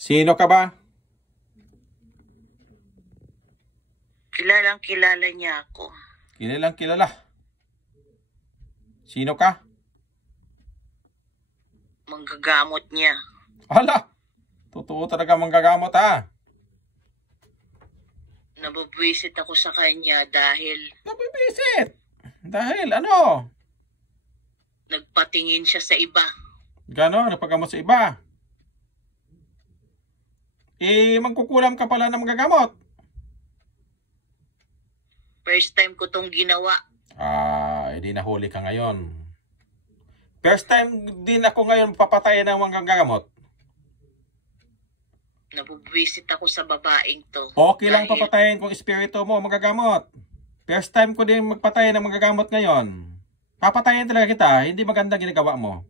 Sino ka ba? Kilalang kilala niya ako. Kilalang kilala. Sino ka? Manggagamot niya. Hala! Totoo talaga manggagamot ha. Nabubwisit ako sa kanya dahil Nabibisit. Dahil ano? nagpatingin siya sa iba. Gano'n, napagamot sa iba. Magkukulam ka pala ng manggagamot. First time ko tong ginawa. Hindi nahuli ka ngayon. First time din ako ngayon papatayin ng manggagamot. Nabubwisit ako sa babaeng to. Okay lang papatayin kung espiritu mo manggagamot. First time ko din magpatay ng manggagamot ngayon. Papatayin talaga kita, hindi maganda ginagawa mo.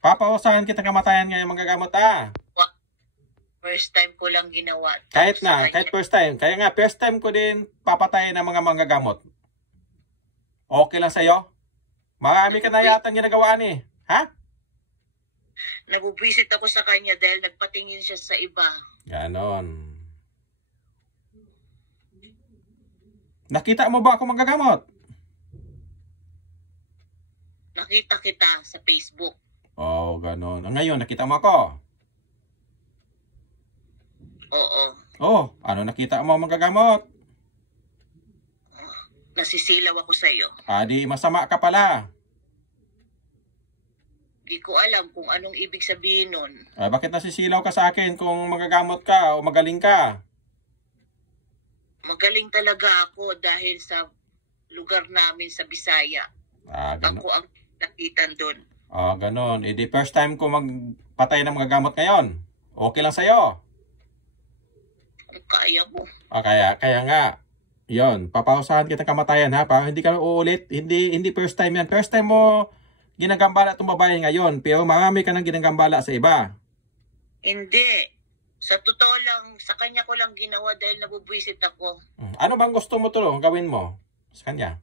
Papausahan kita kamatayan ngayon manggagamot First time ko lang ginawa. Kahit first time. Kaya nga, first time ko din papatayin ng mga manggagamot. Okay lang sa'yo? Marami ka na yatang ginagawaan eh. Ha? Nabubwisit ako sa kanya dahil nagpatingin siya sa iba. Ganon. Nakita mo ba ako manggagamot? Nakita kita sa Facebook. Ganon. Ngayon, nakita mo ako? Oo. Ano nakita mo manggagamot? Nasisilaw ako sa iyo. Di masama ka pala. Di ko alam kung anong ibig sabihin nun. Bakit nasisilaw ka sa akin kung manggagamot ka o magaling ka? Magaling talaga ako dahil sa lugar namin sa Bisaya. Ganon. Ako ang nakitan doon. Ganon. Di first time ko magpatay ng manggagamot ngayon. Okay lang sa'yo? Kung kaya mo. Kaya nga. Yon, papausahan kita kamatayan ha. Para hindi ka uulit. Hindi first time yan. First time mo ginagambala itong babae ngayon. Pero marami ka nang ginagambala sa iba. Hindi. Sa totoo lang, sa kanya ko lang ginawa dahil nabubwisit ako. Ano bang gusto mo gawin mo sa kanya?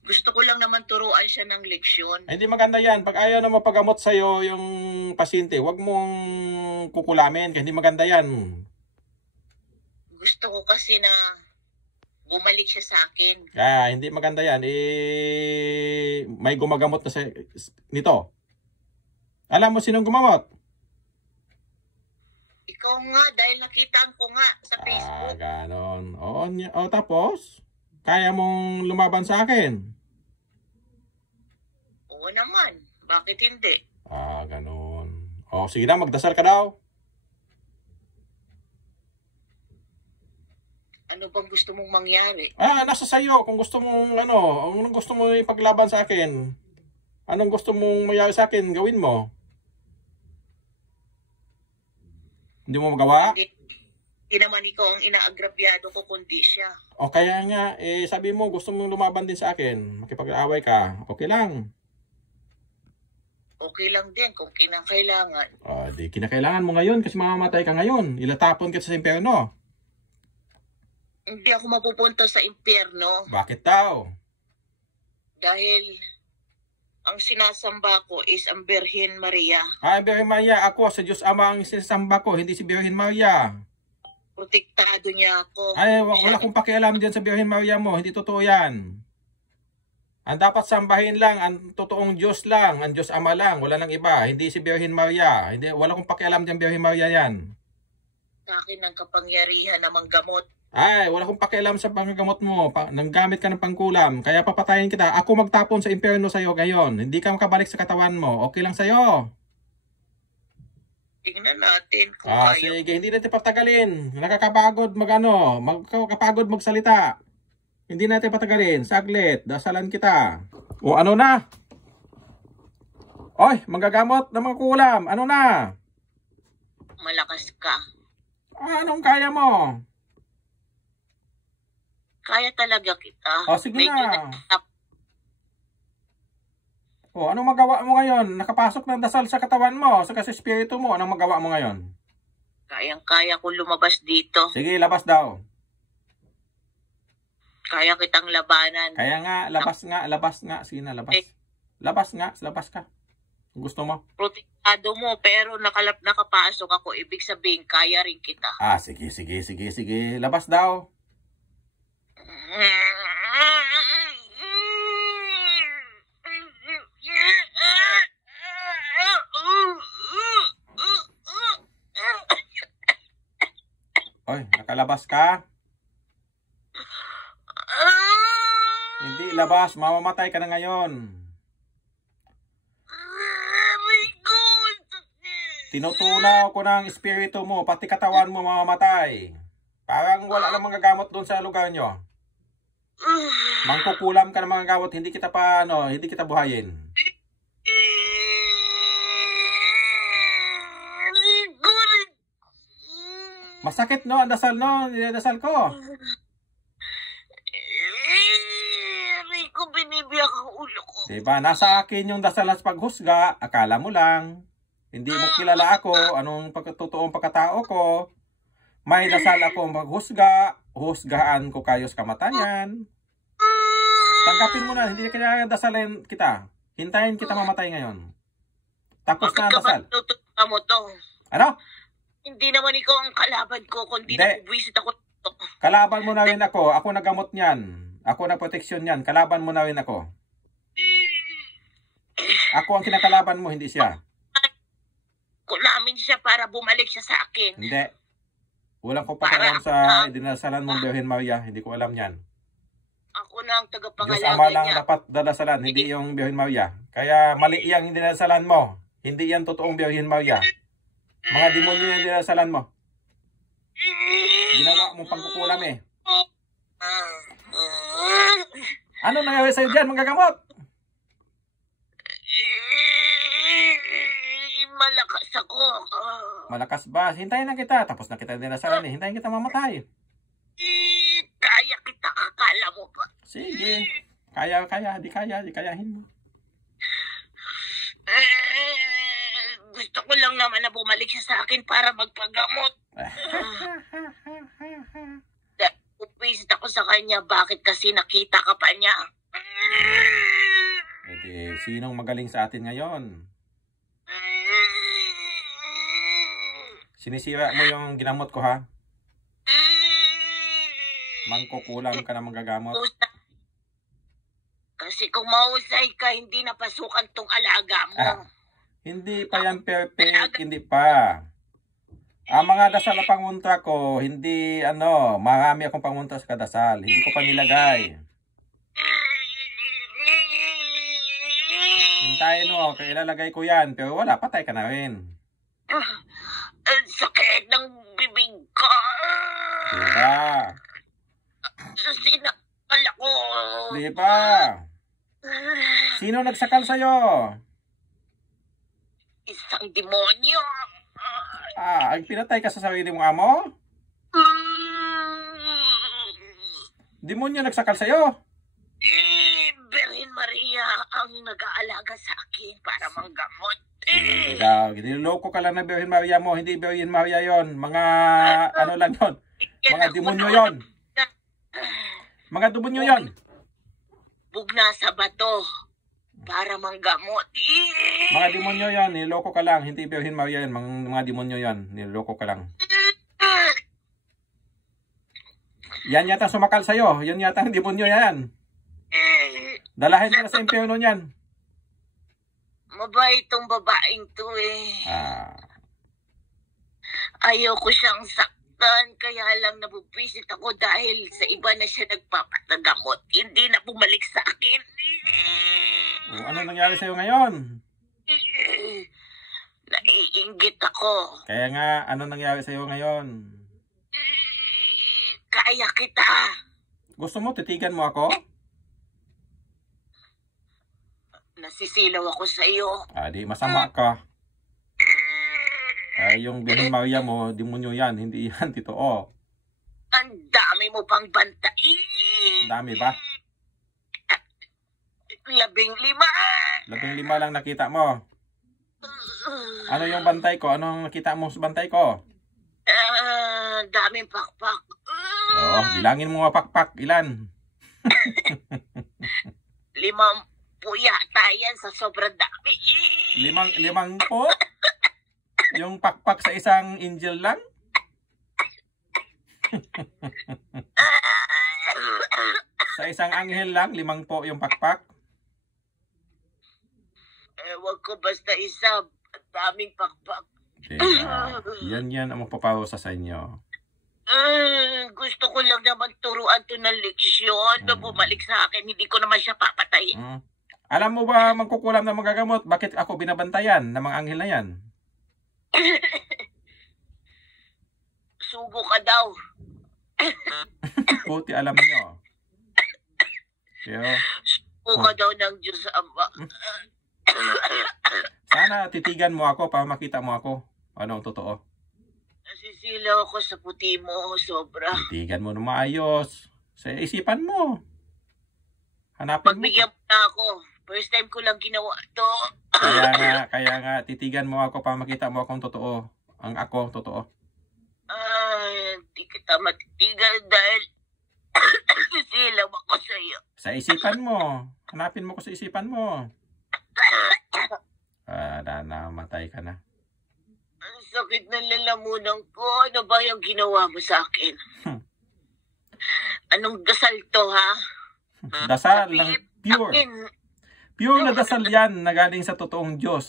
Gusto ko lang naman turuan siya ng leksyon. Hindi maganda yan. Pag ayaw na mapagamot sa'yo yung pasyente, huwag mong kukulamin. Hindi maganda yan. Gusto ko kasi na bumalik siya sa akin. Hindi maganda yan. May gumagamot na nito. Alam mo sinong gumamot? Ikaw nga, dahil nakitaan ko nga sa Facebook. Ganon. Tapos? Kaya mong lumaban sa akin? Oo naman. Bakit hindi? Ganon. Sige na, magdasal ka daw. Ano bang gusto mong mangyari? Nasa sayo. Kung gusto mong anong gusto mo ipaglaban sa akin? Anong gusto mong mayari sa akin, gawin mo. Hindi mo magawa? Hindi naman ikaw ang inaagrabyado ko, kundi siya. Kaya nga, sabi mo, gusto mong lumaban din sa akin. Makipag-away ka. Okay lang. Okay lang din kung kinakailangan. Di kinakailangan mo ngayon kasi mamamatay ka ngayon. Ilatapon ka sa impyerno. Hindi ako mapupunta sa impyerno. Bakit daw? Dahil ang sinasamba ko is ang Birhen Maria. Birhen Maria. Ako sa Diyos Ama ang sinasamba ko, hindi si Birhen Maria. Protektado niya ako. Wala akong pakialam dyan sa Birhen Maria mo. Hindi totoo yan. Ang dapat sambahin lang, ang totoong Diyos lang, ang Diyos Ama lang, wala nang iba. Hindi si Birhen Maria. Wala akong pakialam dyan Birhen Maria yan. Sa akin ang kapangyarihan na manggamot. Wala akong pakialam sa panggamot mo. Nanggamit ka ng pangkulam. Kaya papatayin kita. Ako magtapon sa impyerno sa'yo ngayon. Hindi ka makabalik sa katawan mo. Okay lang sa'yo. Tingnan natin kung kaya. Sige, hindi natin patagalin. Nakakapagod magkakapagod magsalita. Hindi natin patagalin. Saglit, dasalan kita. Ano na? Manggagamot ng mga kulam. Ano na? Malakas ka. Anong kaya mo? Kaya talaga kita. Sige na. Anong magawa mo ngayon? Nakapasok ng dasal sa katawan mo, sa espiritu mo. Anong magawa mo ngayon? Kayang-kaya kong lumabas dito. Sige, labas daw. Kaya kitang labanan. Kaya nga, labas nga. Sige na, labas. Labas nga, labas ka. Kung gusto mo. Protektado Ado mo, pero nakapasok ako, ibig sabihin, kaya rin kita. Sige. Labas daw. Oy, nakalabas ka? Hindi labas, mamamatay ka na ngayon. Tinutunaw ko ng espiritu mo, pati katawan mo mamamatay. Parang wala namang gagamot doon sa lugar nyo. Mangkukulam ka ng mga gamot, hindi kita buhayin. Masakit no, ang dasal no, dinadasal ko. Rico, binibiyak ang ulo ko. Diba, nasa akin yung dasal sa paghusga, akala mo lang. Hindi mo kilala ako, anong totoong pagkatao ko. May dasal ako maghusga, husgaan ko kayo sa kamatayan. Tanggapin mo na, hindi kaya dasalin kita. Hintayin kita mamatay ngayon. Tapos na ang dasal. Mo to? Ano? Hindi naman ikaw ang kalaban ko, kundi nabubuisit ako. Kalaban mo na rin ako. Ako nagamot niyan. Ako nagproteksyon niyan. Kalaban mo na rin ako. Ako ang kinakalaban mo, hindi siya. Kulamin siya para bumalik siya sa akin. Hindi. Walang ko pakialam sa dinasalan mong Birhen Maria. Hindi ko alam yan. Ako na ang tagapangalaga Diyos Ama lang niya. dapat dadasalan, hindi yung Birhen Maria. Kaya mali yung dinasalan mo. Hindi yan totoong Birhen Maria. Mga demonyo yung dinasalan mo. Ginawa mong pangkukulam eh. Ano nangyari sa'yo dyan, mga gamot? Malakas ako. Malakas ba? Hintayin na kita. Tapos na kita dinasalan eh. Hintayin kita mamatay. Kaya kita, akala mo ba? Sige. Kaya. Di kayahin mo. Gusto ko lang naman na bumalik siya sa akin para magpagamot. Upisit ako sa kanya. Bakit kasi nakita ka pa niya? Edi, sinong magaling sa atin ngayon? Sinisira mo yung ginamot ko ha? Mangkukulam ka na magagamot. Kasi kung mahusay ka, hindi napasukan tong alaga mo. Hindi pa yan perfect, hindi pa. Ang mga dasal na pangunta ko, hindi marami akong pangunta sa kadasal. Hindi ko pa nilagay. Hintayin mo, ilalagay ko yan. Pero wala, patay ka na rin. Ang sakit ng bibig ko. Diba? Sinakal ako. Diba? Sino nagsakal sa'yo? Isang demonyo. Ang pinatay ka sa sarili mong amo? Demonyo nagsakal sa'yo? Birhen Maria ang nag-aalaga sa akin para manggamot. Giniloko ka lang ng Birhen Maria mo. Hindi Birhen Maria yon. Mga lang yon. Mga demonyo yon. Mga demonyo yon. Bugna sa bato para manggamot. Mga demonyo yon. Niloko ka lang. Hindi Birhen Maria yon. Mga demonyo yon. Niloko ka lang. Yan yata sumakal sa'yo. Yan yata ang demonyo yan. Dalahin ka na sa impyerno niyan. Mabait tong babaeng to eh. Ayaw ko siyang saktan, kaya lang nabubwisit ako dahil sa iba na siya nagpapatagamot. Hindi na bumalik sa akin. Ano nangyari sa'yo ngayon? Naiinggit ako. Kaya nga, ano nangyari sa'yo ngayon? Kaya kita. Gusto mo, titigan mo ako? Nasisilaw ako sa iyo. Di masama ka. Yung Birhen Maria mo, demonyo yan. Hindi yan, totoo. Ang dami mo pang bantay. Dami ba? 15. 15 lang nakita mo. Ano yung bantay ko? Anong nakita mo sa bantay ko? Daming pakpak. Bilangin mo nga pakpak. Ilan? 5 yata yan sa sobrang dami. 5 po? Yung pakpak sa isang angel lang? Sa isang anghel lang, 5 po yung pakpak? Ewan ko, basta isa. Ang daming pakpak. Diba? Yan ang magpaparosa sa inyo. Gusto ko lang naman turuan to ng leksyon na bumalik sa akin. Hindi ko naman siya papatayin. Alam mo ba, magkukulam ng mga gamot, bakit ako binabantayan ng mga anghel na yan? Sugo ka daw. Buti alam nyo. Pero, Sugo ka daw ng Diyos Ama. sana titigan mo ako para makita mo ako. Ano ang totoo? Nasisilaw ako sa puti mo, sobra. Titigan mo na maayos. Sa isipan mo. Hanapin mo. Pagbigyan mo na ako. First time ko lang ginawa to. Kaya nga, titigan mo ako para makita mo akong totoo. Ang ako, totoo. Hindi kita matitigan dahil nasisilaw ako sa'yo. Sa isipan mo. Hanapin mo ko sa isipan mo. Namatay ka na. Ang sakit ng lalamunan ko. Ano ba yung ginawa mo sa akin? Anong dasal to, ha? Dasal lang, pure. Pure na dasal yan na galing sa totoong Diyos.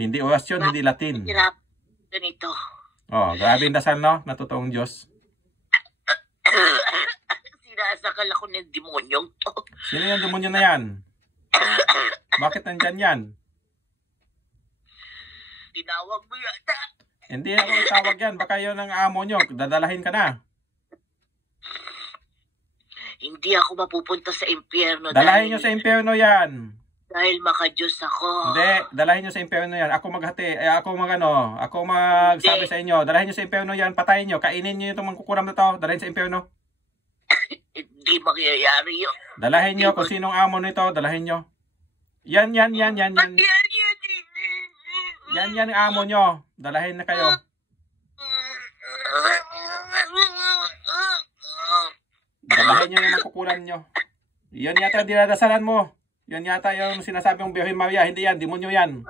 Hindi orasyon, hindi Latin. Hirap ganito. Oh, grabe yung dasal, no? Na totoong Diyos. Sinasakal ako ng demonyong to. Sino yung demonyo na yan? Bakit nandyan yan? Tinawag mo yata. Hindi ako itawag yan. Baka yun ang amo nyo. Dadalahin ka na. Hindi ako mapupunta sa impyerno. Dalahin nyo sa impyerno yan. Dahil makadiyos ako. Hindi. Dalahin nyo sa impyerno yan. Ako maghati. Ako magsabi sa inyo. Dalahin nyo sa impyerno yan. Patayin nyo. Kainin nyo itong mangkukulam na to. Dalahin sa impyerno. Hindi mangyayari yun. Dalahin nyo kung sinong amo nito. Dalahin nyo. Yan. Yan ang amo nyo. Dalahin na kayo. Dalahin nyo yung mangkukulam nyo. Yan yata ang dinadasalan mo. Yan yata yung sinasabi mong Birhen Maria. Hindi yan. Demonyo yan.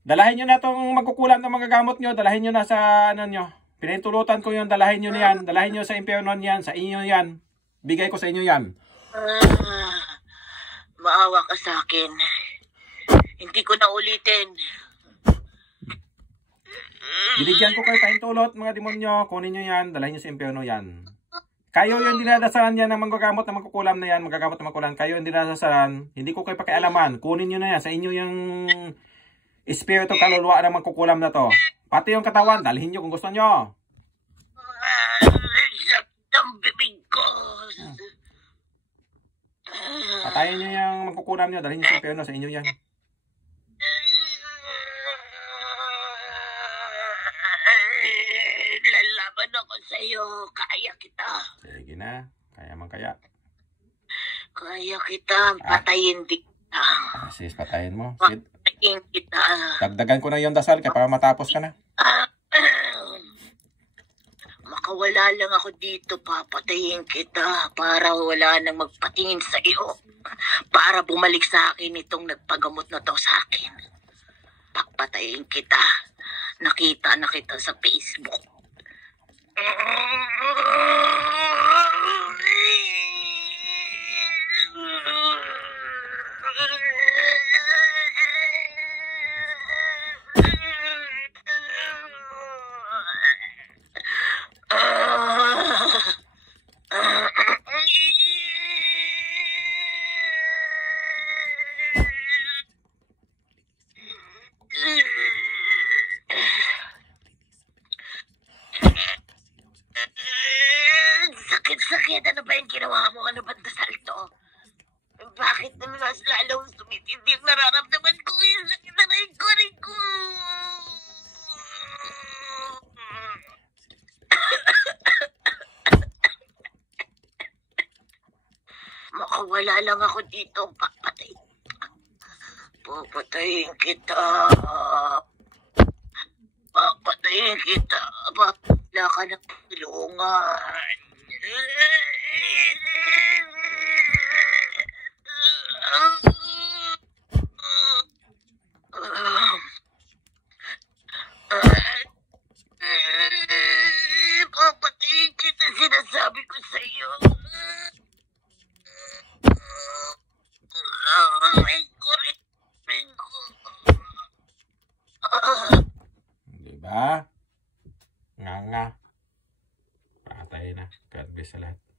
Dalahin nyo na itong magkukulam ng mga gamot nyo. Dalahin nyo na sa ano nyo. Pinintulutan ko yun. Dalahin nyo na yan. Dalahin nyo sa impyerno yan. Sa inyo yan. Bigay ko sa inyo yan. Maawa ka sa akin. Hindi ko na ulitin. Binigyan ko kayo pahintulot mga demonyo. Kunin nyo yan. Dalahin nyo sa impyerno yan. Kayo yung dinadasalan yan ng manggagamot na magkukulam na yan. Magagamot na magkukulam. Kayo yung dinadasalan. Hindi ko kayo pakialaman. Kunin nyo na yan. Sa inyo yung espiritu kaluluwa ng magkukulam na to. Pati yung katawan. Dalhin nyo kung gusto nyo. Ang bibig ko. Patayin nyo yung magkukulam nyo. Dalhin nyo sa impyerno. Sa inyo yan. Lalaban ako sa'yo. Kaya kita. Sige na. Kaya man kaya. Kaya kita. Patayin din kita. Sis, patayin mo. Patayin kita. Dagdagan ko na yung dasal kaya para matapos ka na. Makawala lang ako dito, papatayin kita para wala nang magpatingin sa iyo. Para bumalik sa akin itong nagpagamot na to sa akin. Papatayin kita. Nakita na kita sa Facebook. Sakit-sakit. Ano ba yung ginawa mo? Ano ba dasal to? Bakit na mas lalong sumitindi ang nararamdaman ko? Yung sakit na rin ko. Makawala lang ako dito. Papatayin kita. Papatayin kita. Wala ka ng tulungan. sinasabi ko sa iyo. Aray ko rin. Diba? Nga nga. Patay na. God bless sa lahat.